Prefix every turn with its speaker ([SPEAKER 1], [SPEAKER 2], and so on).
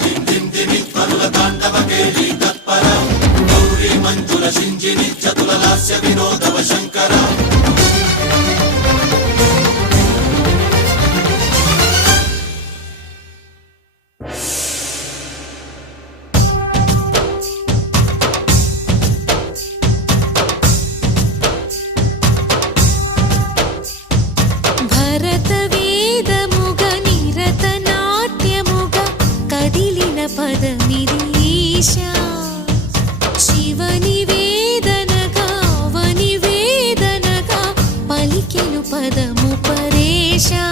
[SPEAKER 1] దిందిని తత్పర గౌరీ మంజుల సింజిని చతుల లాస్య వినోదవ శంకర
[SPEAKER 2] కదిలిన పదమిది ఈశా శివని వేదనగా వని వేదనగా పలికిన పదము పరేశా